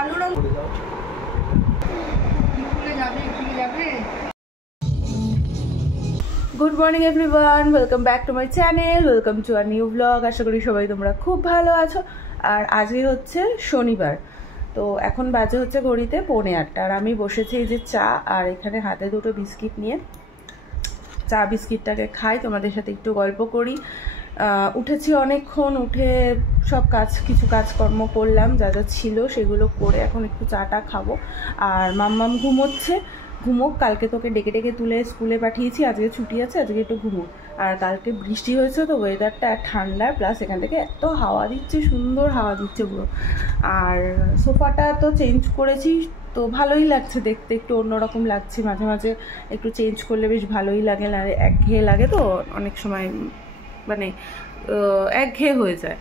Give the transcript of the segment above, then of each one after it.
কালো রং good morning everyone, welcome back to my channel, welcome to a new blog. আশা করি সবাই তোমরা খুব ভালো আছো। আর আজকে হচ্ছে শনিবার, তো এখন বাজে হচ্ছে ঘড়িতে 7:45 আর আমি বসেছি এই যে চা আর এখানে হাতে দুটো বিস্কিট নিয়ে চা বিস্কিটটাকে খাই, তোমাদের সাথে একটু গল্প করি। উঠেছি অনেকক্ষণ, উঠে সব কিছু কাজকর্ম করলাম, যা যা ছিল সেগুলো করে এখন একটু চাটা খাবো। আর মাম্মাম ঘুমোচ্ছে, ঘুমোক, কালকে তোকে ডেকে ডেকে তুলে স্কুলে পাঠিয়েছি, আজকে ছুটি আছে, আজকে একটু ঘুমোক। আর কালকে বৃষ্টি হয়েছে তো ওয়েদারটা ঠান্ডা, প্লাস এখান থেকে এত হাওয়া দিচ্ছে, সুন্দর হাওয়া দিচ্ছে পুরো। আর সোফাটা তো চেঞ্জ করেছি, তো ভালোই লাগছে দেখতে, একটু অন্যরকম লাগছে। মাঝে মাঝে একটু চেঞ্জ করলে বেশ ভালোই লাগে, একঘেয়ে লাগে তো অনেক সময়, মানে একঘেয়ে হয়ে যায়।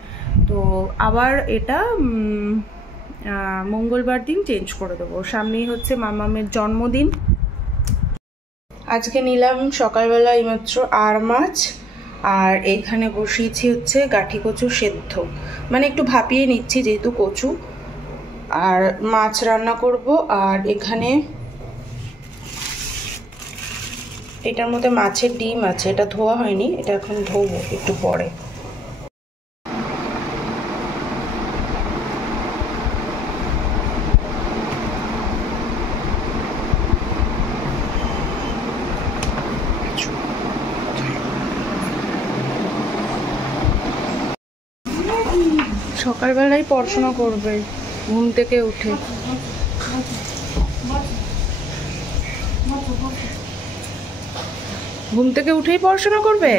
তো আবার এটা মঙ্গলবার দিন চেঞ্জ করে দেবো। সামনেই হচ্ছে মামামের জন্মদিন। আজকে নিলাম সকালবেলা এইমাত্র আর মাছ, আর এইখানে বসিয়েছি হচ্ছে গাঠি কচু সেদ্ধ, মানে একটু ভাপিয়ে নিচ্ছি যেহেতু কচু। আর মাছ রান্না করব। আর এখানে এটার মধ্যে মাছের ডিম আছে, এটা ধোয়া হয়নি, এটা এখন ধোবো একটু পরে। সকালবেলায় পড়াশোনা করবে ঘুম থেকে উঠে। ঘুম থেকে উঠেই পড়াশোনা করবে?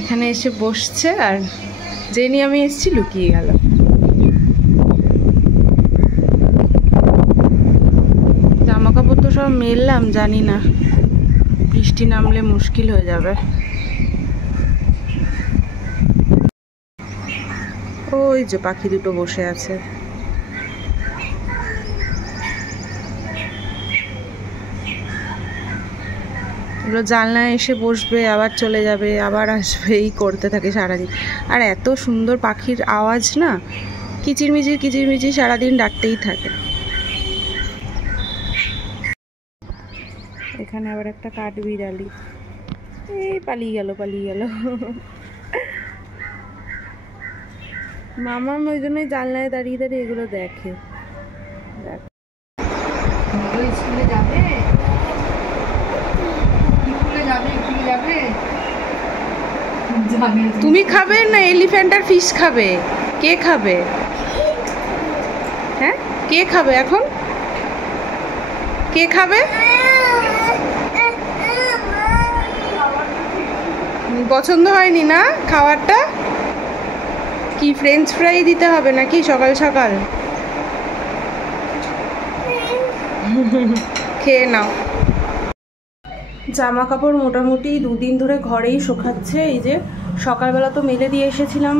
এখানে এসে বসছে, আর জেনি আমি এসেছি লুকিয়ে গেল। জামা কাপড় তো সব মেললাম, জানি না বৃষ্টি নামলে মুশকিল হয়ে যাবে। ওই যে পাখি দুটো বসে আছে। এগুলো জানলায় এসে বসবে, আবার চলে যাবে, আবার আসবে, এই করতে থাকে সারাদিন। আর এত সুন্দর পাখির আওয়াজ না, কিচিরমিচির কিচিরমিচির সারাদিন ডাকতেই থাকে। এখানে আবার একটা কাঠবিড়ালি, এই পালিয়ে গেল পালিয়ে গেল। মামাম ওই জন্যই জানলায় দাঁড়িয়ে দাঁড়িয়ে এগুলো দেখে। স্কুলে যাবে, তুমি খাবে না এলিফ্যান্ট আর ফিশ খাবে? কে খাবে? হ্যাঁ, কে খাবে এখন? কে খাবে? পছন্দ হয়নি না খাবারটা? কি ফ্রেঞ্চ ফ্রাই দিতে হবে নাকি সকাল সকাল? খেয়ে নাও। জামা কাপড় মোটামুটি 2 দিন ধরে ঘরেই শুকাচ্ছে। এই যে সকালবেলা তো মেলে দিয়ে এসেছিলাম,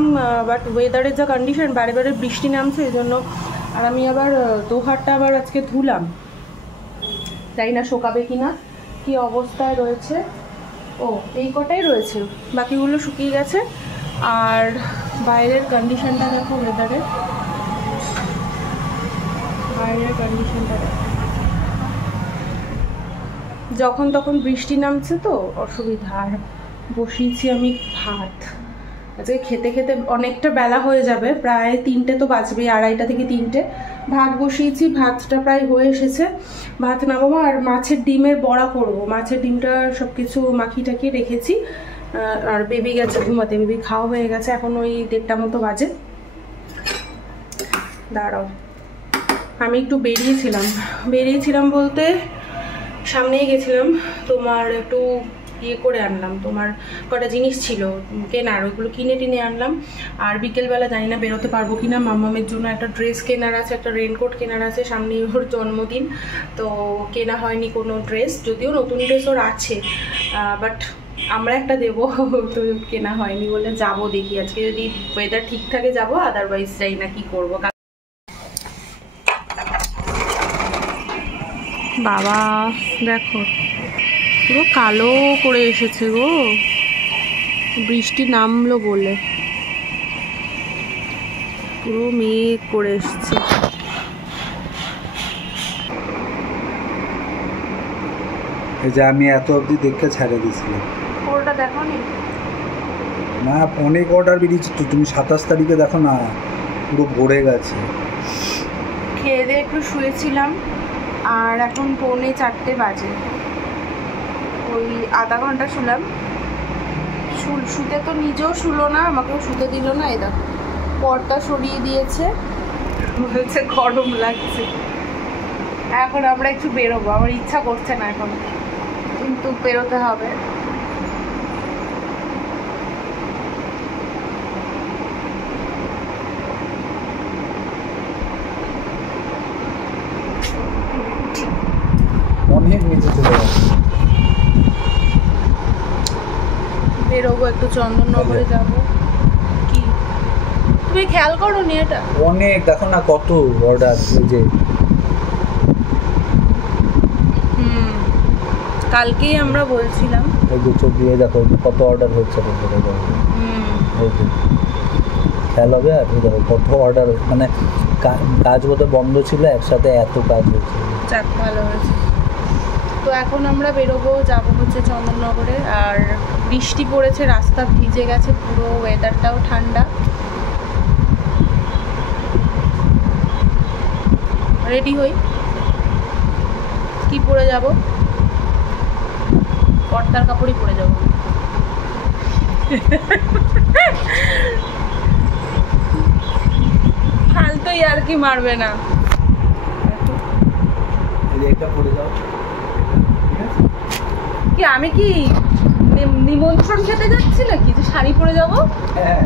বাট ওয়েদারের যা কন্ডিশন, বারে বারে বৃষ্টি নামছে এই জন্য। আর আমি আবার দোহারটা আবার আজকে ধুলাম, তাই না শোকাবে কিনা, কি অবস্থায় রয়েছে। ও এই কটাই রয়েছে, বাকিগুলো শুকিয়ে গেছে। আর বাইরের কন্ডিশনটা দেখো, ওয়েদারের বাইরের কন্ডিশনটা দেখো, যখন তখন বৃষ্টি নামছে তো অসুবিধা। আর বসিয়েছি আমি ভাত, আজকে খেতে খেতে অনেকটা বেলা হয়ে যাবে, প্রায় 3টে তো বাজবে, 2:30 থেকে 3টে। ভাত বসিয়েছি, ভাতটা প্রায় হয়ে এসেছে, ভাত নামাবো। আর মাছের ডিমের বড়া করব, মাছের ডিমটা সব কিছু মাখিয়ে টাখিয়ে রেখেছি। আর বেবি গেছে ঘুমাতে, বেবি খাওয়া হয়ে গেছে, এখন ওই 1:30টা মতো বাজে। দাঁড়াও, আমি একটু বেরিয়েছিলাম বলতে সামনেই গেছিলাম, তোমার একটু ইয়ে করে আনলাম, তোমার কটা জিনিস ছিল কেনার, ওইগুলো কিনে টিনে আনলাম। আর বিকেলবেলা জানি না বেরোতে পারবো কিনা, মামামের জন্য একটা ড্রেস কেনার আছে, একটা রেনকোট কেনার আছে, সামনে ওর জন্মদিন, তো কেনা হয়নি কোনো ড্রেস, যদিও নতুন ড্রেস ওর আছে, বাট আমরা একটা দেবো, তো কেনা হয়নি বলে যাবো, দেখি আজকে যদি ওয়েদার ঠিক থাকে যাবো, আদারওয়াইজ যাই না কি করবো। বাবা দেখো পুরো কালো করে এসেছে গো, বৃষ্টি নামলো বলে পুরো মেঘ করে এসেছে। এই যে আমি এত অবধি দেখে ছাড়ে দিয়েছিলাম, ওটা দেখো না অনেক অর্ডার বেরিয়েছে তো, তুমি 27 তারিখে দেখো না পুরো ভরে গেছে। খেয়ে দিয়ে একটু শুয়েছিলাম, আর এখন 3:45 বাজে, ওই আধা ঘন্টা শুলাম, শুতে তো নিজেও শুলো না, আমাকেও শুতে দিল না, এই দেখো পর্দা সরিয়ে দিয়েছে, বলছে গরম লাগছে। এখন আমরা একটু বেরোবো, আমার ইচ্ছা করছে না এখন, কিন্তু বেরোতে হবে। অনেক নিচে চলে গেছে, বেরোবো একটু চন্দননগরে যাবো। কি তুমি খেয়াল করো নি এটা? অনেক দেখো না কত অর্ডার, ওই যে কালকেই আমরা বলছিলাম, ওই যে চোখ দিয়ে দেখো কত অর্ডার হচ্ছে, খেয়াল হবে। আর দেখো কত অর্ডার, মানে কাজ বোধহয় বন্ধ ছিল, একসাথে এত কাজ হচ্ছে। যাক ভালো হয়েছে। তো এখন আমরা বেরোবো, যাবো হচ্ছে চন্দননগরে, আর বৃষ্টি পড়েছে, রাস্তা ভিজে গেছে পুরো, ওয়েদারটাও ঠান্ডা। রেডি হই, কি পরে যাব? পর্দার কাপড়ই পরে যাব। ফালতুই আর কি মারবে না, কি আমি কি নিমন্ত্রণ খেতে যাচ্ছি নাকি যে শাড়ি পরে যাব?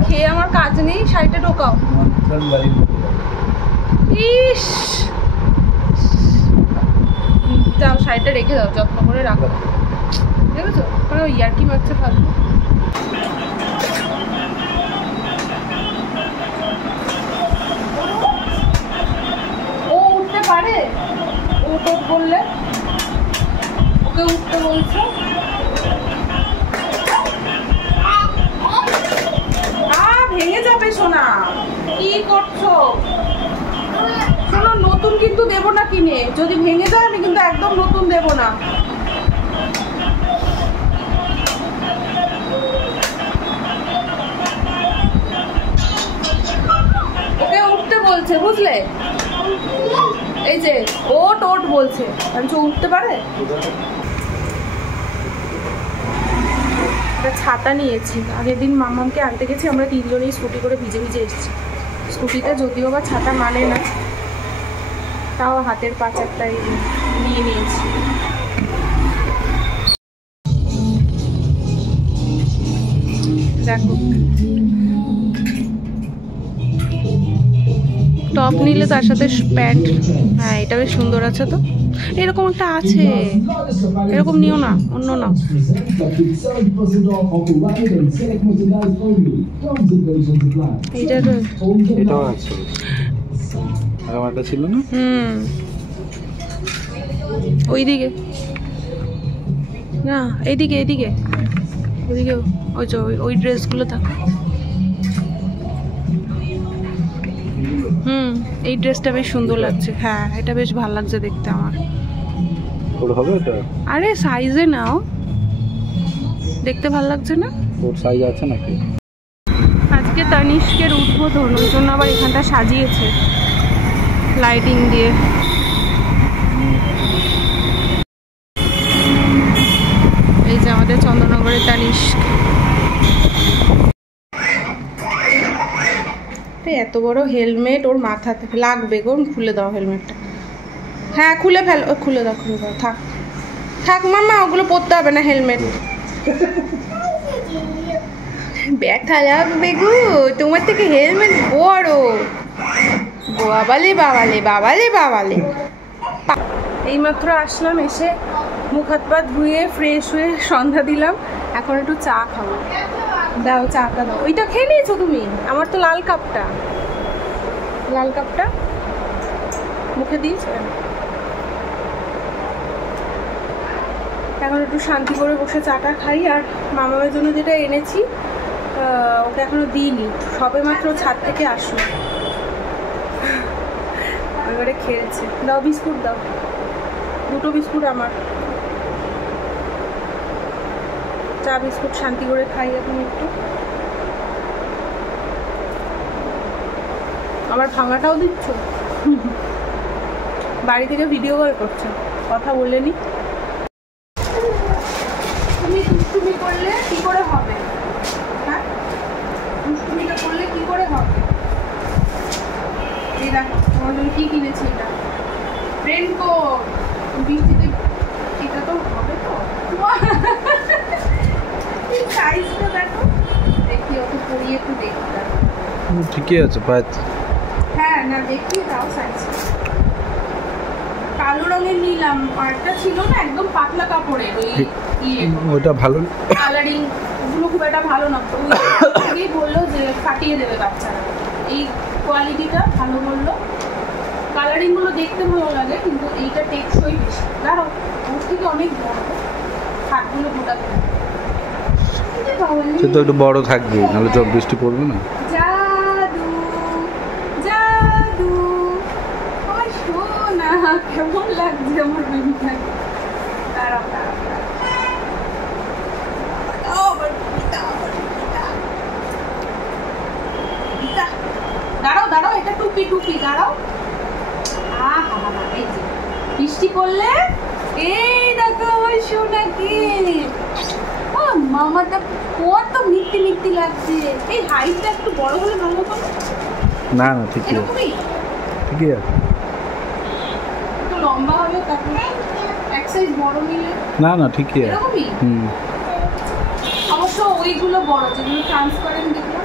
খেয়ে আমার কাজ নেই, শাড়িটা ঢোকাও। ইস, যাও শাড়িটা রেখে দাও, যত্ন করে রাখো, দেখেছো? মানে ওই ইয়ার্কি মারছে ফালতু। ও উঠতে পারে, ও তো বললে ওকে উঠতে বলছো, ভেঙে যাবে সোনা, কি করছো? শোনো, নতুন কিন্তু দেবো না কিনে, যদি ভেঙে যায় আমি কিন্তু একদম নতুন দেবো না। ওকে উঠতে বলছে, বুঝলে? এই যে ওট ওট বলছে, উঠতে পারে। একটা ছাতা নিয়েছি, আগের দিন মামামকে আনতে গেছি, আমরা তিনজনেই স্কুটি করে ভিজে ভিজে এসেছি। স্কুটিতে যদিও বা ছাতা মানে না, তাও হাতের পাঁচারটাই নিয়ে নিয়েছি। দেখো টপ নিলে তার সাথে প্যান্ট, হ্যাঁ এটা বেশ সুন্দর আছে তো। এরকম একটা আছে, এরকম নিও না, অন্য নাও। এইটা তো এটাও আছে, আমারটা ছিল না। ওইদিকে না, এইদিকে এইদিকে ওইদিকে, ওই যে ওই ড্রেসগুলো থাকে। এই ড্রেসটা বেশ সুন্দর লাগছে, হ্যাঁ এটা বেশ ভালো লাগছে দেখতে আমার। হবে এটা? আরে সাইজে নাও, দেখতে ভালো লাগছে না? ওর সাইজ আছে নাকি? আজকে তানিষ্কের উদ্বোধন, ওই জন্য আবার এখানটা সাজিয়েছে লাইটিং দিয়ে। এই যে আমাদের চন্দননগরের তানিষ্ক। এত বড় হেলমেট ওর মাথাতে লাগবে গো, খুলে দাও হেলমেটটা। হ্যাঁ খুলে ফেল, খুলে দাও, খুলে দাও, থাক থাক মামা, ওগুলো পরতে হবে না হেলমেট। ব্যথা লাগবে গো, তোমার থেকে হেলমেট বড়। বাবালে বাবালে বাবালে বাবালে। এইমাত্র আসলাম, এসে মুখ হাত পা ধুয়ে ফ্রেশ হয়ে সন্ধ্যা দিলাম। এখন একটু চা খাবো। দাও চাটা দাও। ওইটা খেয়ে নিয়েছো তুমি? আমার তো লাল কাপটা মুখে দিয়েছো। এখন একটু শান্তি করে বসে চাটা খাই। আর মামার জন্য যেটা এনেছি ওকে এখনো দিইনি, সবে মাত্র ছাদ থেকে আসলো, এবারে খেলছে। দাও বিস্কুট দাও, 2টো বিস্কুট আমার। চা বিস্কুট শান্তি করে খাই এখন একটু। আমার ভাঙাটাও দিচ্ছ? বাড়ি থেকে ভিডিও কল করছো, কথা বলেনি। তুমি দুষ্টুমি করলে কি করে হবে? হ্যাঁ, দুষ্টুমিটা করলে কি করে হবে? এই দেখো তোমার জন্য কি কিনেছি, এটা রেনকোট। বৃষ্টিতে এটা তো হবে তো, সাইজটা দেখো, দেখি ওকে পরিয়ে একটু দেখি। ঠিকই আছে পাচ্ছি। হ্যাঁ না, দেখিয়ে দাও সাইজ। কালো রঙের নিলাম, আরটা ছিল না একদম পাতলা কাপড়ের, ওই ওটা ভালো কালারিং, ওগুলো খুব একটা ভালো না। ওই বললো যে ফাটিয়ে দেবে বাচ্চারা, এই কোয়ালিটিটা ভালো বললো। কালারিং গুলো দেখতে ভালো লাগে কিন্তু এইটা টেকসই বেশি। দাঁড়াও, ওর থেকে অনেক বড়, হাতগুলো গোটাতে সে তো একটু বড় থাকবে, নাহলে জব বৃষ্টি পড়বে না। জাদু জাদু, ও সোনা, কেমন লাগছে আমার বেবিটা। দাঁড়াও দাঁড়াও দাঁড়াও, এটা টুপি টুপি, দাঁড়াও। এই যে বৃষ্টি পড়লে এই দেখো আমার সোনাকে। ও মামাটা কত মিষ্টি মিষ্টি লাগছে। এই হাইটটা একটু বড় হলে ভালো হতো না? না ঠিকই আছে, ঠিকই আছে। একটু লম্বা হবে, তারপর এক সাইজ বড় নিলে। না না ঠিকই আছে। অবশ্য ওইগুলো বড়, যেগুলো ট্রান্সপারেন্ট দেখলাম।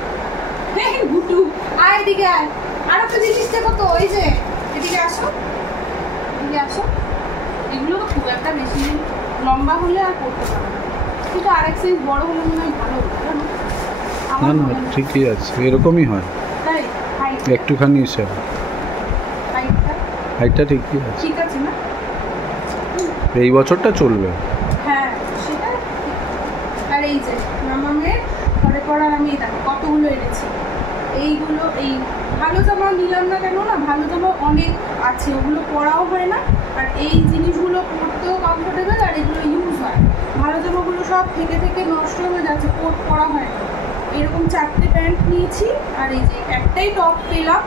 গুটু আয় এদিকে আয়, আর একটা জিনিস দেখো তো, ওই যে এদিকে আসো, এদিকে আসো। এগুলো তো খুব একটা বেশি লম্বা হলে আর করতে পারবে না, কিন্তু আরেক সাইজ বড় হলে মনে হয় ভালো হতো। না না ঠিকই আছে, এরকমই হয়। তাই একটুখানি এসে হাইটটা ঠিকই আছে, ঠিক আছে না? এই বছরটা চলবে। হ্যাঁ সেটা। আর এই যে মামামের ঘরে পড়ার আমি দেখো কতগুলো এনেছি। এইগুলো এই ভালো জামা নিলাম না কেন, না ভালো জামা অনেক আছে, ওগুলো পরাও হয় না। আর এই জিনিসগুলো পরতেও কমফোর্টেবল, আর এগুলো ইউজ হয়। ভালো জামাগুলো সব থেকে থেকে নষ্ট হয়ে যাচ্ছে, পরা হয় না। এরকম 4টে প্যান্ট নিয়েছি, আর এই যে একটাই টপ পেলাম,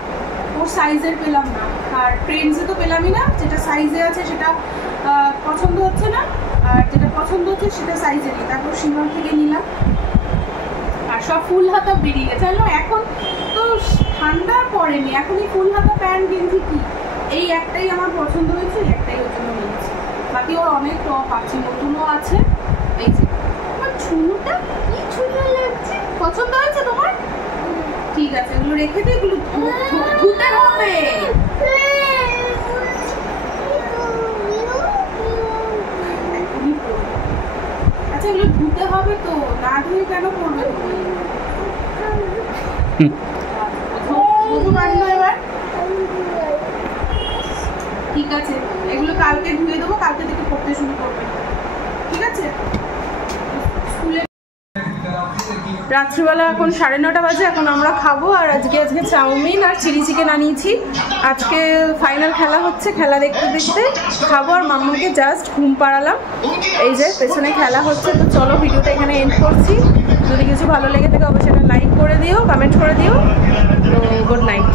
ওর সাইজের পেলাম না। আর ট্রেন্ডসে তো পেলামই না, যেটা সাইজে আছে সেটা পছন্দ হচ্ছে না, আর যেটা পছন্দ হচ্ছে সেটা সাইজে নেই। তারপর সীমার থেকে নিলাম, আর সব ফুল হাতা বেরিয়ে গেছে। এখন তো ঠান্ডা পড়েনি, এখনই ফুল হাতা প্যান্ট গেঞ্জি কি, এই একটাই আমার পছন্দ হয়েছে, একটাই ওর জন্য নিয়েছি। বাকি ওর অনেক টপ আছে, নতুনও আছে। এই যে আমার চুলটা কি সুন্দর লাগছে, পছন্দ হয়েছে তোমার? ঠিক আছে, এগুলো রেখে দিয়ে এগুলো ধুতে হবে। আচ্ছা এগুলো ধুতে হবে তো, না ধুয়ে কেন করবে তুমি? এবার ঠিক আছে, এগুলো কালকে ধুয়ে দেবো, কালকে থেকে পড়তে শুরু করবে, ঠিক আছে? স্কুলে রাত্রিবেলা এখন 9:30 বাজে, এখন আমরা খাবো। আর আজকে চাউমিন আর চিলি চিকেন আনিয়েছি। আজকে ফাইনাল খেলা হচ্ছে, খেলা দেখতে দেখতে খাবো। আর মাম্মাকে জাস্ট ঘুম পাড়ালাম, এই যে পেছনে খেলা হচ্ছে। তো চলো ভিডিওটা এখানে এন্ড করছি। যদি কিছু ভালো লেগে থাকে অবশ্যই লাইক করে দিও, কমেন্ট করে দিও। তো গুড নাইট।